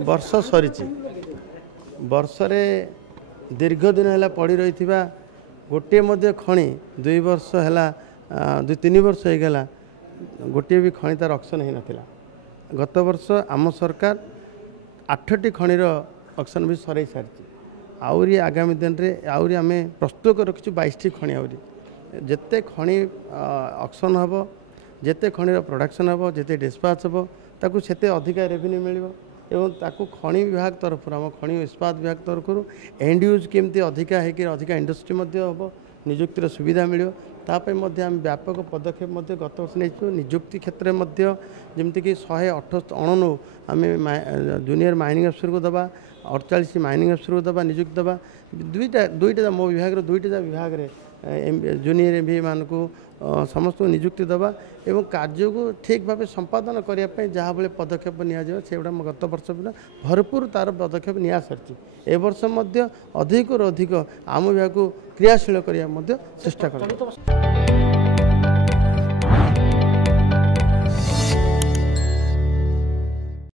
वर्ष सरी वर्षरे दीर्घ दिन है पड़ी रही गोटे खणी 2 वर्ष है 2-3 वर्ष हो गला गोटे भी खणी तार ऑक्शन हो नाला। गत वर्ष आम सरकार 8टी खणीर ऑक्शन भी सर सारी आउरी आगामी दिन में आउरी आम प्रस्तुत कर रखी 22टी खणी आउरी जिते खणी ऑक्शन हम जिते खणीर प्रोडक्शन हम जिते डिस्पाच हम ताकू सेते अधिका रेवेन्यू मिलिबो एवं ताकू खणी विभाग तरफ आम खणी इस्पात विभाग तरफ एंड यूज केमती अधिका है कि अधिका इंडस्ट्री हम निजुक्तिर सुविधा मिले ताप आम व्यापक पदक्षेप गत वर्ष नहीं निजुक्ति क्षेत्र में जमीक 198 आम जूनियर माइनिंग अफसर को दबा 48 माइनिंग अफसर को दबा निजुक्ति दबा दुईटा मो विभाग दुईटा विभाग जूनियर एमबी मान को समस्त निजुक्ति दबा एवं कार्य को ठीक भाव संपादन करने जहाँ भाई पदक्षेप निगुड़ा गत वर्ष भरपूर तार पदक्षेप नि सारी ए वर्ष अधिक अधिक आम विभाग को क्रियाशील करने चेष्टा कर।